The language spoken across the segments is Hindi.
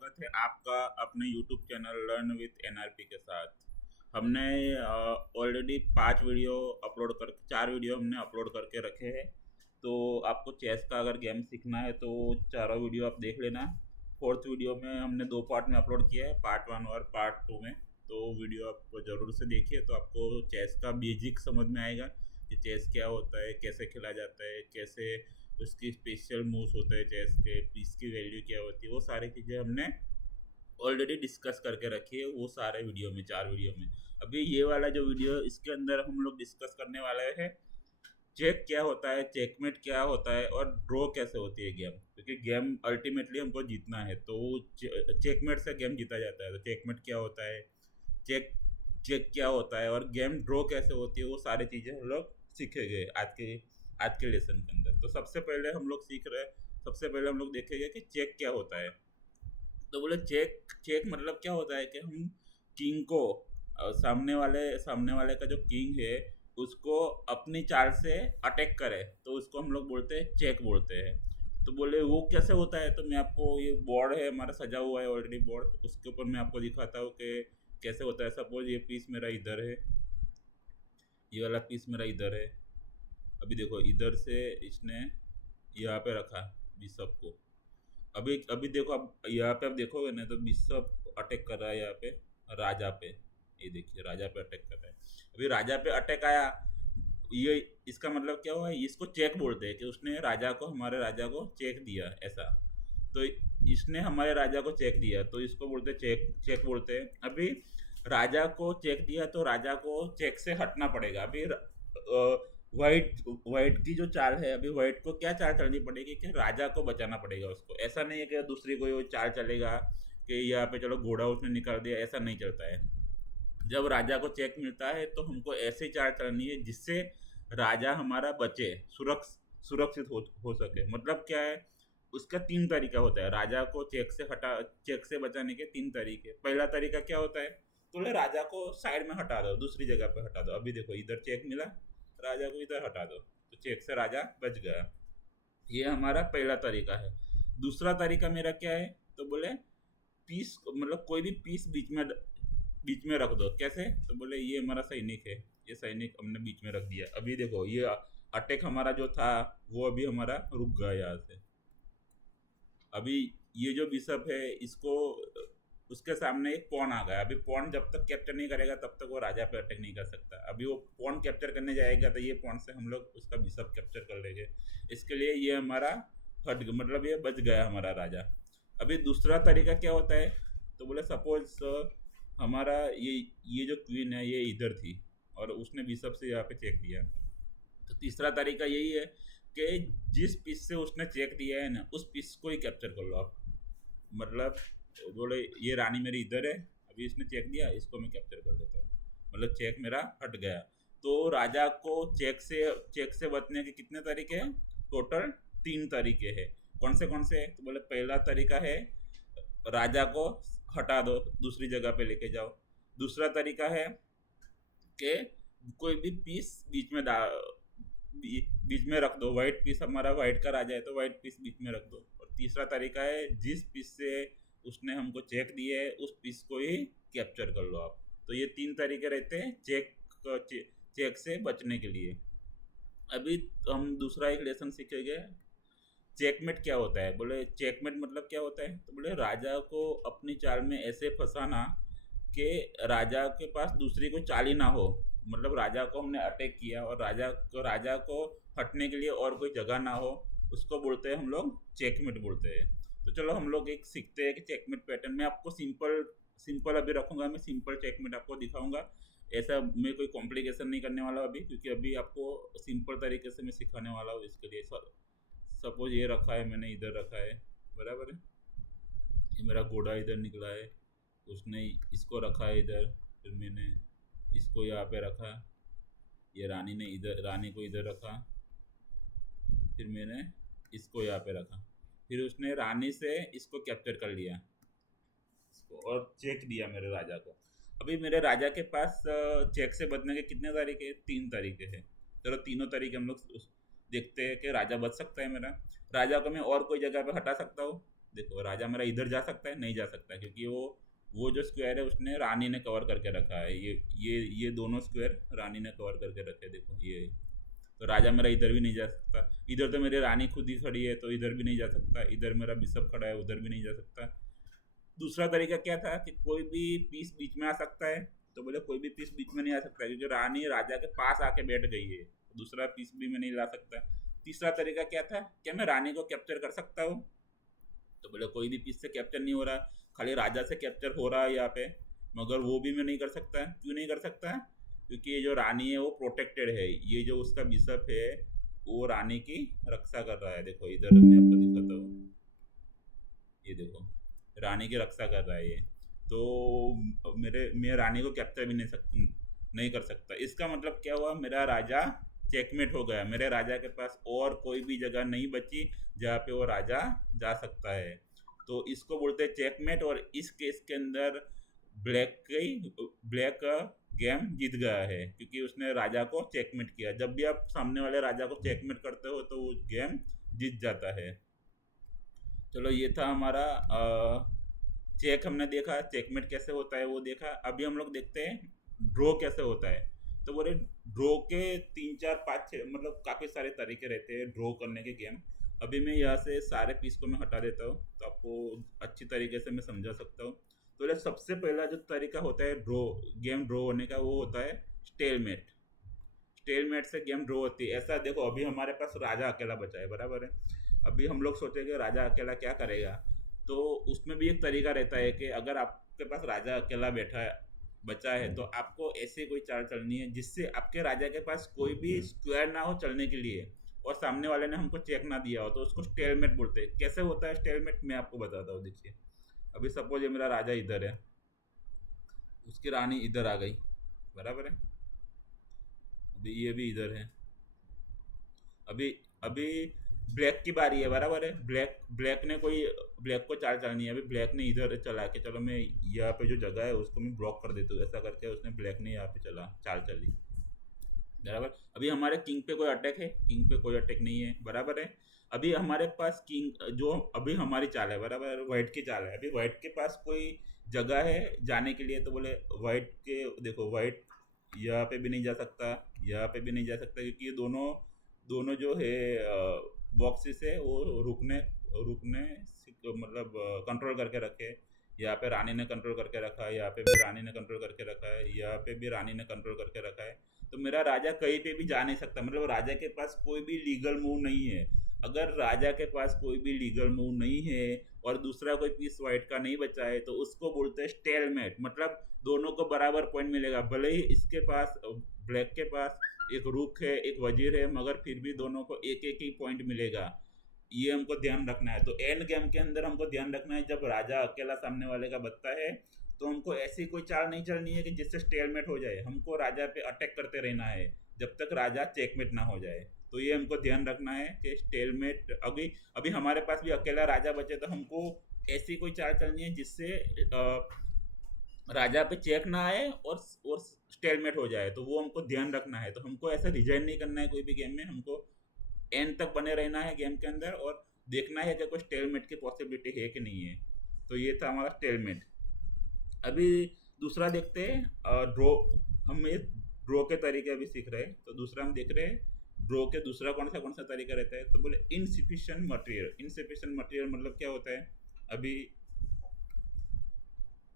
स्वागत है आपका अपने YouTube channel learn with NRP के साथ। हमने ऑलरेडी 5 वीडियो अपलोड कर 4 वीडियो हमने अपलोड करके रखे हैं। तो आपको चेस का अगर गेम सीखना है तो चारों वीडियो आप देख लेना। फोर्थ वीडियो में हमने 2 पार्ट में अपलोड किया है, पार्ट 1 और पार्ट 2 में। तो वीडियो आप ज़रूर से देखिए, तो आपको चेस का बेसिक समझ में आएगा कि चेस क्या होता है, कैसे खेला जाता है, कैसे उसकी स्पेशल मूव्स होते हैं, चेस के पीस की वैल्यू क्या होती है, वो सारी चीज़ें हमने ऑलरेडी डिस्कस करके रखी है वो सारे वीडियो में, 4 वीडियो में। अभी ये वाला जो वीडियो है, इसके अंदर हम लोग डिस्कस करने वाले हैं चेक क्या होता है, चेकमेट क्या होता है और ड्रॉ कैसे होती है गेम। क्योंकि गेम अल्टीमेटली हमको जीतना है, तो चेकमेट से गेम जीता जाता है। तो चेकमेट क्या होता है, चेक चेक क्या होता है और गेम ड्रॉ कैसे होती है, वो सारी चीज़ें हम लोग सीखेंगे आज के लेसन के अंदर। तो सबसे पहले हम लोग देखेंगे कि चेक क्या होता है। तो बोले चेक चेक मतलब क्या होता है कि हम किंग को सामने वाले का जो किंग है उसको अपनी चाल से अटैक करे, तो उसको हम लोग बोलते हैं चेक बोलते हैं। तो बोले वो कैसे होता है, तो मैं आपको, ये बोर्ड है हमारा सजा हुआ है ऑलरेडी बोर्ड, उसके ऊपर मैं आपको दिखाता हूँ कि कैसे होता है। सपोज ये पीस मेरा इधर है, ये वाला पीस मेरा इधर है। अभी देखो इधर से इसने यहाँ पे रखा बिशप को। अभी अभी देखो, अब यहाँ पे आप देखोगे ना तो बिशप अटैक कर रहा है यहाँ पे राजा पे। ये देखिए राजा पे अटैक कर रहा है। अभी राजा पे अटैक आया, ये इसका मतलब क्या हुआ, इसको चेक बोलते हैं कि उसने हमारे राजा को चेक दिया ऐसा। तो इसने हमारे राजा को चेक दिया, तो इसको बोलते हैं चेक चेक बोलते हैं। अभी राजा को चेक दिया तो राजा को चेक से हटना पड़ेगा। अभी वाइट वाइट की जो चाल है, अभी वाइट को क्या चाल चलनी पड़ेगी कि राजा को बचाना पड़ेगा उसको। ऐसा नहीं है कि दूसरी कोई वो चाल चलेगा कि यहाँ पे चलो घोड़ा उसने निकाल दिया, ऐसा नहीं चलता है। जब राजा को चेक मिलता है तो हमको ऐसी चाल चलनी है जिससे राजा हमारा बचे, सुरक्षित हो सके। मतलब क्या है, उसका 3 तरीका होता है राजा को चेक से बचाने के। 3 तरीके। पहला तरीका क्या होता है, तो बोले राजा को साइड में हटा दो, दूसरी जगह पे हटा दो। अभी देखो इधर चेक मिला, राजा को इधर हटा दो, तो चेक से राजा बच गया। ये हमारा पहला तरीका है। दूसरा तरीका मेरा क्या है, तो बोले पीस, मतलब कोई भी पीस बीच में रख दो। कैसे, तो बोले ये हमारा सैनिक है, ये सैनिक हमने बीच में रख दिया। अभी देखो ये अटैक हमारा जो था वो अभी हमारा रुक गया यहाँ से। अभी ये जो बिशप है इसको, उसके सामने एक पॉन आ गया। अभी पॉन जब तक कैप्चर नहीं करेगा तब तक वो राजा पे अटैक नहीं कर सकता। अभी वो पॉन कैप्चर करने जाएगा तो ये पॉन से हम लोग उसका बिशप कैप्चर कर लेंगे। इसके लिए ये हमारा मतलब ये बच गया हमारा राजा। अभी दूसरा तरीका क्या होता है, तो बोले सपोज हमारा ये जो क्वीन है ये इधर थी और उसने बिशप से यहाँ पे चेक दिया। तो तीसरा तरीका यही है कि जिस पीस से उसने चेक दिया है ना, उस पीस को ही कैप्चर कर लो आप। मतलब बोले ये रानी मेरी इधर है, अभी इसने चेक दिया, इसको मैं कैप्चर कर देता हूँ, मतलब चेक मेरा हट गया। तो राजा को चेक से बचने के कितने तरीके हैं, टोटल 3 तरीके हैं। कौन से हैं, तो बोले पहला तरीका है राजा को हटा दो, दूसरी जगह पे लेके जाओ। दूसरा तरीका है कि कोई भी पीस बीच में रख दो। वाइट पीस, हमारा वाइट का राजा है तो वाइट पीस बीच में रख दो। और तीसरा तरीका है जिस पीस से उसने हमको चेक दिए है उस पीस को ही कैप्चर कर लो आप। तो ये 3 तरीके रहते हैं चेक से बचने के लिए। अभी हम दूसरा एक लेसन सीखेंगे, चेकमेट क्या होता है। बोले चेकमेट मतलब क्या होता है, तो बोले राजा को अपनी चाल में ऐसे फंसाना कि राजा के पास दूसरी कोई चाल ही ना हो। मतलब राजा को हमने अटैक किया और राजा को हटने के लिए और कोई जगह ना हो, उसको बोलते हैं हम लोग चेकमेट बोलते हैं। तो चलो हम लोग एक सीखते हैं कि चेकमेट पैटर्न में आपको सिंपल सिंपल अभी रखूंगा, मैं सिंपल चेकमेट आपको दिखाऊंगा। ऐसा मैं कोई कॉम्प्लिकेशन नहीं करने वाला अभी, क्योंकि अभी आपको सिंपल तरीके से मैं सिखाने वाला हूँ। इसके लिए सपोज ये रखा है, मैंने इधर रखा है, बराबर है। ये मेरा घोड़ा इधर निकला है, उसने इसको रखा है इधर, फिर मैंने इसको यहाँ पे रखा, ये रानी को इधर रखा, फिर मैंने इसको यहाँ पे रखा, फिर उसने रानी से इसको कैप्चर कर लिया इसको और चेक दिया मेरे राजा को। अभी मेरे राजा के पास चेक से बचने के कितने तरीके, 3 तरीके हैं। चलो तीनों तरीके हम लोग देखते हैं कि राजा बच सकता है मेरा। राजा को मैं और कोई जगह पे हटा सकता हूँ, देखो राजा मेरा इधर जा सकता है, नहीं जा सकता, क्योंकि वो जो स्क्वायर है उसने रानी ने कवर करके रखा है। ये दोनों स्क्वायर रानी ने कवर करके रखे हैं, देखो ये। तो राजा मेरा इधर भी नहीं जा सकता, इधर तो मेरी रानी खुद ही खड़ी है तो इधर भी नहीं जा सकता, इधर मेरा बिशप खड़ा है उधर भी नहीं जा सकता। दूसरा तरीका क्या था कि कोई भी पीस बीच में आ सकता है, तो बोले कोई भी पीस बीच में नहीं आ सकता क्योंकि रानी राजा के पास आके बैठ गई है, तो दूसरा पीस भी मैं नहीं ला सकता। तीसरा तरीका क्या था, क्या मैं रानी को कैप्चर कर सकता हूँ, तो बोले कोई भी पीस से कैप्चर नहीं हो रहा, खाली राजा से कैप्चर हो रहा है यहाँ पे, मगर वो भी मैं नहीं कर सकता। क्यों नहीं कर सकता, क्योंकि ये जो रानी है वो प्रोटेक्टेड है, ये जो उसका बिशप है वो रानी की रक्षा कर रहा है। देखो इधर मैं आपको दिखाता हूँ, ये देखो रानी की रक्षा कर रहा है ये, तो मैं रानी को कैप्चर भी नहीं कर सकता। इसका मतलब क्या हुआ, मेरा राजा चेकमेट हो गया, मेरे राजा के पास और कोई भी जगह नहीं बची जहाँ पे वो राजा जा सकता है। तो इसको बोलते हैं चेकमेट, और इस केस के अंदर ब्लैक गेम जीत गया है क्योंकि उसने राजा को चेकमेट किया। जब भी आप सामने वाले राजा को चेकमेट करते हो तो वो गेम जीत जाता है। चलो ये था हमारा चेक, हमने देखा चेकमेट कैसे होता है वो देखा। अभी हम लोग देखते हैं ड्रॉ कैसे होता है। तो बोले ड्रॉ के 3 4 5 6 मतलब काफ़ी सारे तरीके रहते हैं ड्रॉ करने के गेम। अभी मैं यहाँ से सारे पीस को मैं हटा देता हूँ तो आपको अच्छी तरीके से मैं समझा सकता हूँ। तो बोले सबसे पहला जो तरीका होता है गेम ड्रॉ होने का, वो होता है स्टेलमेट। स्टेलमेट से गेम ड्रॉ होती है। ऐसा देखो अभी हमारे पास राजा अकेला बचा है, बराबर है। अभी हम लोग सोचेंगे राजा अकेला क्या करेगा, तो उसमें भी एक तरीका रहता है कि अगर आपके पास राजा अकेला बैठा है बचा है तो आपको ऐसी कोई चाल चलनी है जिससे आपके राजा के पास कोई भी स्क्वायर ना हो चलने के लिए, और सामने वाले ने हमको चेक ना दिया हो, तो उसको स्टेलमेट बोलते हैं। कैसे होता है स्टेलमेट, मैं आपको बताता हूँ। देखिए अभी सपोज ये मेरा राजा इधर है, उसकी रानी इधर आ गई, बराबर है। अभी ये भी इधर है, अभी अभी ब्लैक की बारी है, बराबर है। ब्लैक ने कोई ब्लैक को चाल चलनी है। अभी ब्लैक ने इधर चला के चलो मैं यहाँ पे जो जगह है उसको मैं ब्लॉक कर देता हूँ, ऐसा करके उसने ब्लैक ने यहाँ पे चाल चली, बराबर। अभी हमारे किंग पे कोई अटैक है, किंग पे कोई अटैक नहीं है, बराबर है। अभी हमारे पास किंग जो अभी हमारी चाल है, बराबर, व्हाइट की चाल है। अभी व्हाइट के पास कोई जगह है जाने के लिए, तो बोले व्हाइट के देखो व्हाइट यहाँ पे भी नहीं जा सकता, यहाँ पे भी नहीं जा सकता, क्योंकि ये दोनों दोनों जो है बॉक्सेस है वो रुकने रुकने मतलब कंट्रोल करके रखे। यहाँ पे रानी ने कंट्रोल करके रखा है, यहाँ पे भी रानी ने कंट्रोल करके रखा है, यहाँ पे भी रानी ने कंट्रोल करके रखा है। तो मेरा राजा कहीं पे भी जा नहीं सकता, मतलब राजा के पास कोई भी लीगल मूव नहीं है। अगर राजा के पास कोई भी लीगल मूव नहीं है और दूसरा कोई पीस वाइट का नहीं बचा है तो उसको बोलते हैं स्टेलमेट, मतलब दोनों को बराबर पॉइंट मिलेगा। भले ही इसके पास ब्लैक के पास एक रुक है एक वजीर है, मगर फिर भी दोनों को एक एक ही पॉइंट मिलेगा। ये हमको ध्यान रखना है। तो एंड गेम के अंदर हमको ध्यान रखना है, जब राजा अकेला सामने वाले का बचता है तो हमको ऐसी कोई चाल नहीं चलनी है कि जिससे स्टेलमेट हो जाए। हमको राजा पे अटैक करते रहना है जब तक राजा चेकमेट ना हो जाए। तो ये हमको ध्यान रखना है कि स्टेलमेट अभी अभी हमारे पास भी अकेला राजा बचे तो हमको ऐसी कोई चाल चलनी है जिससे राजा पे चेक ना आए और स्टेलमेट हो जाए। तो वो हमको ध्यान रखना है। तो हमको ऐसा रिजाइन नहीं करना है कोई भी गेम में, हमको एंड तक बने रहना है गेम के अंदर और देखना है कि कोई स्टेलमेट की पॉसिबिलिटी है कि नहीं है। तो ये था हमारा स्टेलमेट। अभी दूसरा देखते हैं ड्रॉ। हम ये ड्रॉ के तरीके अभी सीख रहे हैं, तो दूसरा हम देख रहे हैं ड्रॉ के दूसरा कौन सा तरीका रहता है। तो बोले इनसिफिशिएंट मटेरियल। इनसिफिशिएंट मटेरियल मतलब क्या होता है, अभी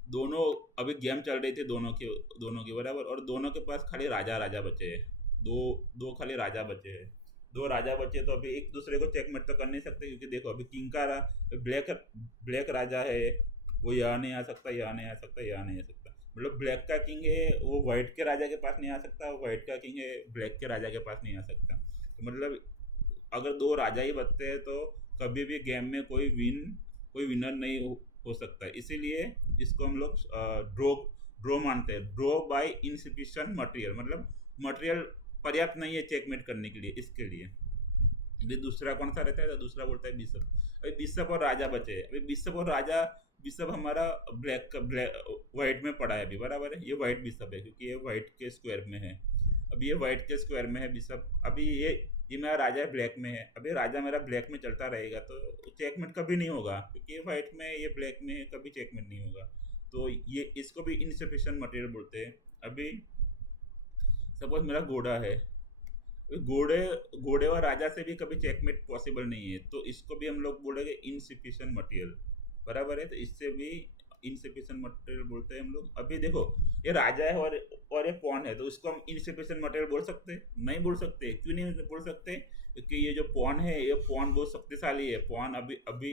दोनों अभी गेम चल रही थी दोनों की बराबर, और दोनों के पास खाली राजा राजा बचे हैं, दो दो खाली राजा बचे हैं। दो राजा बचे तो अभी एक दूसरे को चेकमेट तो कर नहीं सकते, क्योंकि देखो अभी किंग का ब्लैक राजा है, वो यहाँ नहीं आ सकता, यहाँ नहीं आ सकता, यहाँ नहीं आ सकता। मतलब ब्लैक का किंग है वो व्हाइट के राजा के पास नहीं आ सकता, व्हाइट का किंग है ब्लैक के राजा के पास नहीं आ सकता। तो मतलब अगर दो राजा ही बचते हैं तो कभी भी गेम में कोई विनर नहीं हो सकता है। इसीलिए इसको हम लोग ड्रॉ मानते हैं। ड्रॉ बाय इनसिफिशिएंट मटेरियल, मतलब मटेरियल पर्याप्त नहीं है चेकमेट करने के लिए, इसके लिए। अभी दूसरा कौन सा रहता है, तो दूसरा बोलता है बिशप। अभी बिशप और राजा बचे। अभी बिशप और राजा, बिशप हमारा व्हाइट में पड़ा है अभी, बराबर है। ये व्हाइट बिशप है क्योंकि ये व्हाइट के स्क्वायर में है। अभी ये वाइट के स्क्वायर में है बिशप। अभी ये मेरा राजा ब्लैक में है। अभी राजा मेरा ब्लैक में चलता रहेगा तो चेकमेट कभी नहीं होगा, क्योंकि ये वाइट में है, ये ब्लैक में है, कभी चेकमेट नहीं होगा। तो ये इसको भी इनसफिशिएंट मटेरियल बोलते हैं। अभी सपोज मेरा घोड़ा है, घोड़े घोड़े और राजा से भी कभी चेकमेट पॉसिबल नहीं है, तो इसको भी हम लोग बोलेंगे इनसफिशिएंट मटेरियल। बराबर है, तो इससे भी इनसफिशिएंट मटेरियल बोलते हैं हम लोग। अभी देखो ये राजा है और ये पॉन है, तो उसको हम इनसफिशिएंट मटेरियल बोल सकते हैं? नहीं बोल सकते। क्यों नहीं बोल सकते? क्योंकि ये जो पॉन है, ये पॉन बहुत शक्तिशाली है। पॉन अभी अभी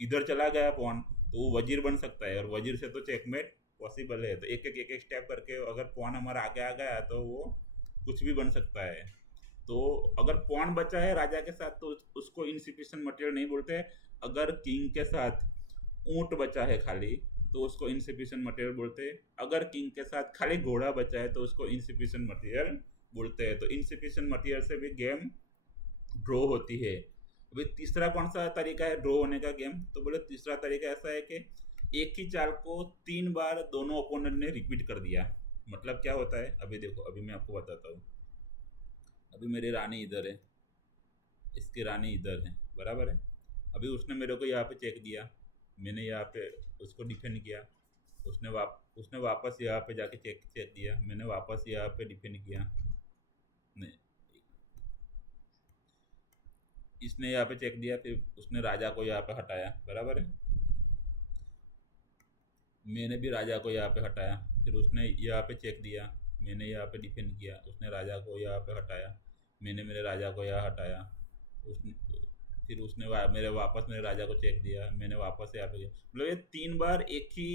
इधर चला गया पॉन, तो वो वजीर बन सकता है, और वजीर से तो चेकमेट पॉसिबल है। तो एक एक स्टेप करके अगर पॉन हमारा आगे आ गया तो वो कुछ भी बन सकता है। तो अगर पॉन बचा है राजा के साथ तो उसको इनसिफिशिएंट मटेरियल नहीं बोलते। अगर किंग के साथ ऊंट बचा है खाली, तो उसको इनसिफिशिएंट मटेरियल बोलते हैं। अगर किंग के साथ खाली घोड़ा बचा है तो उसको इनसिफिशिएंट मटेरियल बोलते हैं। तो इनसिफिशिएंट मटेरियल से भी गेम ड्रॉ होती है। अभी तीसरा कौन सा तरीका है ड्रॉ होने का गेम? तो बोले तीसरा तरीका ऐसा है कि एक ही चाल को 3 बार दोनों ओपोनेंट ने रिपीट कर दिया। मतलब क्या होता है? अभी देखो, अभी मैं आपको बताता हूँ। अभी मेरी रानी इधर है, इसकी रानी इधर है, बराबर है। अभी उसने मेरे को यहाँ पे चेक दिया, मैंने यहाँ पे उसको डिफेंड किया। उसने वापस यहाँ पे जाके चेक चेक दिया, मैंने वापस यहाँ पे डिफेंड किया। नहीं, इसने यहाँ पे चेक दिया, फिर उसने राजा को यहाँ पे हटाया, बराबर है। मैंने भी राजा को यहाँ पे हटाया, फिर उसने यहाँ पे चेक दिया, मैंने यहाँ पे डिफेंड किया। उसने राजा को यहाँ पे हटाया, मैंने मेरे राजा को यहाँ हटाया। उसने फिर उसने मेरे राजा को चेक दिया, मैंने वापस यहाँ पे किया। मतलब ये 3 बार एक ही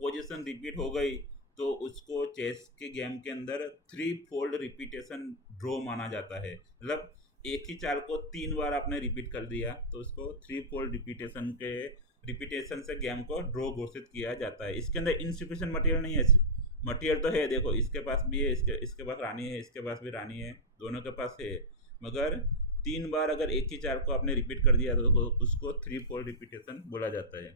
पोजीशन रिपीट हो गई, तो उसको चेस के गेम के अंदर 3 फोल्ड रिपीटेशन ड्रॉ माना जाता है। मतलब एक ही चाल को 3 बार आपने रिपीट कर दिया, तो उसको 3 फोल्ड रिपीटेशन से गेम को ड्रॉ घोषित किया जाता है। इसके अंदर इनसिफिशिएंट मटेरियल नहीं है। मटेरियल तो है, देखो इसके पास भी है, इसके पास रानी है, इसके पास भी रानी है, दोनों के पास है। मगर 3 बार अगर एक ही चाल को आपने रिपीट कर दिया तो उसको 3 फोल्ड रिपीटेशन बोला जाता है।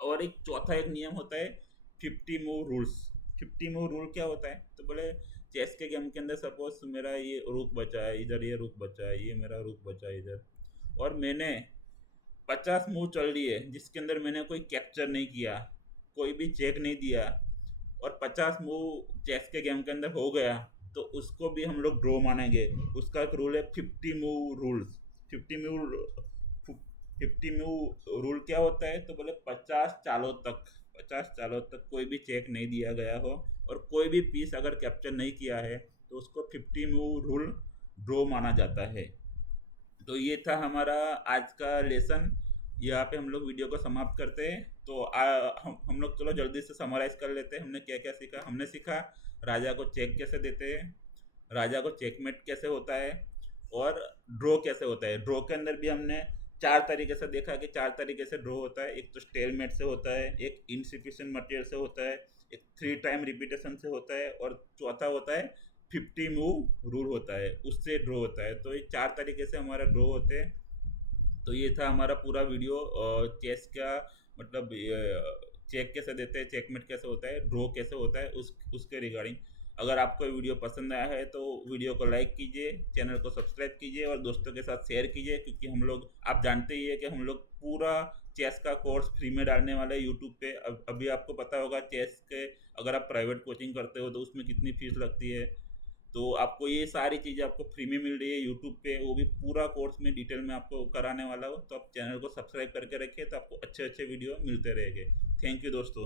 और एक चौथा एक नियम होता है 50 मूव रूल्स। 50 मूव रूल क्या होता है? तो बोले चेस के गेम के अंदर सपोज मेरा ये रुक बचा है इधर, ये रुक बचा है, ये मेरा रुक बचा है इधर, और मैंने 50 मूव चल लिए जिसके अंदर मैंने कोई कैप्चर नहीं किया, कोई भी चेक नहीं दिया, और 50 मूव चेस के गेम के अंदर हो गया, तो उसको भी हम लोग ड्रॉ मानेंगे। उसका एक रूल है 50 move rules. 50 move 50 move rule क्या होता है? तो बोले 50 चालों तक कोई भी चेक नहीं दिया गया हो और कोई भी पीस अगर कैप्चर नहीं किया है तो उसको 50 मूव रूल ड्रॉ माना जाता है। तो ये था हमारा आज का लेसन। यहाँ पे हम लोग वीडियो को समाप्त करते हैं। तो हम लोग चलो जल्दी से समराइज कर लेते हैं। हमने क्या क्या सीखा? हमने सीखा राजा को चेक कैसे देते हैं, राजा को चेकमेट कैसे होता है, और ड्रॉ कैसे होता है। ड्रॉ के अंदर भी हमने 4 तरीके से देखा कि 4 तरीके से ड्रॉ होता है। एक तो स्टेलमेट से होता है, एक इनसिफिशिएंट मटेरियल से होता है, एक 3 टाइम रिपीटेशन से होता है, और चौथा होता है 50 मूव रूल होता है, उससे ड्रॉ होता है। तो ये 4 तरीके से हमारा ड्रॉ होते हैं। तो ये था हमारा पूरा वीडियो चेस का, मतलब चेक कैसे देते हैं, चेकमेट कैसे होता है, ड्रॉ कैसे होता है, उसके रिगार्डिंग। अगर आपको वीडियो पसंद आया है तो वीडियो को लाइक कीजिए, चैनल को सब्सक्राइब कीजिए और दोस्तों के साथ शेयर कीजिए, क्योंकि हम लोग, आप जानते ही है कि हम लोग पूरा चेस का कोर्स फ्री में डालने वाले हैं यूट्यूब पे। अभी आपको पता होगा चेस के अगर आप प्राइवेट कोचिंग करते हो तो उसमें कितनी फीस लगती है। तो आपको ये सारी चीज़ें आपको फ्री में मिल रही है यूट्यूब पे, वो भी पूरा कोर्स में डिटेल में आपको कराने वाला हो। तो आप चैनल को सब्सक्राइब करके रखिए, तो आपको अच्छे अच्छे वीडियो मिलते रहेंगे। थैंक यू दोस्तों।